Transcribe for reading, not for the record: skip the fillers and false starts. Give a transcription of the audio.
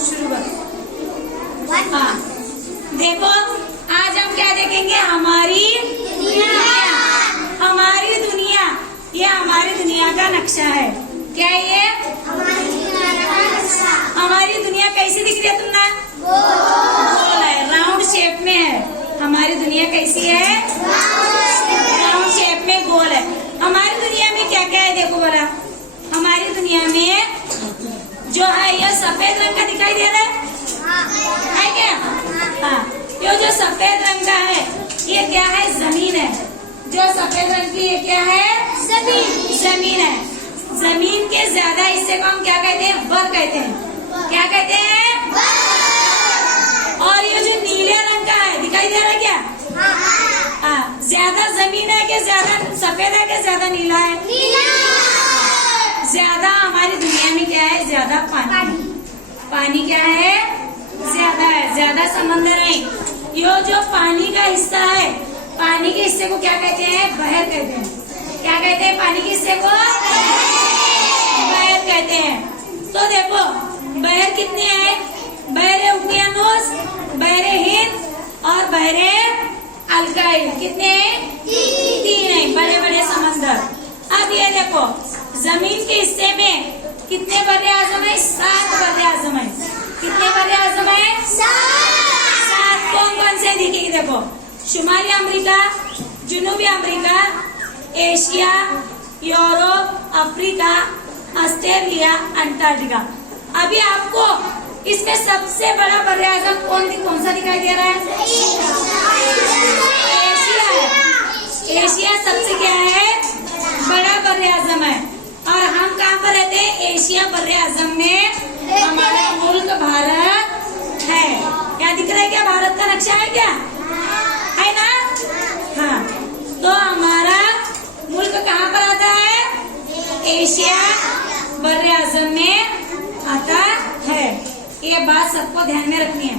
शुरू करो। हाँ देखो, आज हम क्या देखेंगे? हमारी दुनिया। हमारी दुनिया, ये हमारी दुनिया का नक्शा है। क्या ये? हमारी दुनिया कैसी दिख रही है तुमने? गोल है, राउंड शेप में है। हमारी दुनिया कैसी है? राउंड शेप में, गोल है। हमारी दुनिया में क्या क्या है देखो बोला। हमारी दुनिया में जो है ये सफेद रंग का दिखाई दे रहा है क्या? हाँ, ये जो सफेद रंग का है ये क्या है? जमीन है। जो सफेद रंग की ये क्या है? जमीन है। जमीन के ज्यादा हिस्से को हम क्या कहते हैं? वर कहते हैं। क्या कहते हैं? और ये जो नीले रंग का है दिखाई दे रहा है क्या? हाँ, ज्यादा जमीन है कि ज्यादा सफेद है कि ज्यादा नीला है? ज्यादा हमारी दुनिया में क्या है? ज्यादा पानी। पानी क्या है? ज्यादा है। ज्यादा समंदर है। ये जो पानी का हिस्सा है, पानी के हिस्से को क्या कहते हैं? बहर कहते हैं। क्या कहते हैं? पानी के हिस्से को बहर कहते हैं। तो देखो बहर कितने हैं? बहरे उकियानोस, बहरे हिंद और बहरे अल्काइल। कितने हैं? 3 है, बड़े बड़े समंदर। अब ये देखो, जमीन के हिस्से में कितने बर्रे आजम है? 7 बर्रे आजम है। कितने बर्रे आजम है? 7। कौन कौन से दिखेंगे? देखो, शुमाली अमेरिका, जनूबी America, Asia, Europe, Africa, Australia, Antarctica. अभी आपको इसमें सबसे बड़ा बर्रे आजम कौन सा दिखाई दे रहा है? एशिया है। एशिया सबसे क्या है? बड़ा बर्रे आजम है। और हम कहाँ पर रहते हैं? एशिया बर्रे आजम में हमारा मुल्क भारत है। क्या दिख रहा है? क्या भारत का नक्शा है? क्या है ना? हाँ, तो हमारा मुल्क कहाँ पर आता है? एशिया बर्रे आजम में आता है। ये बात सबको ध्यान में रखनी है।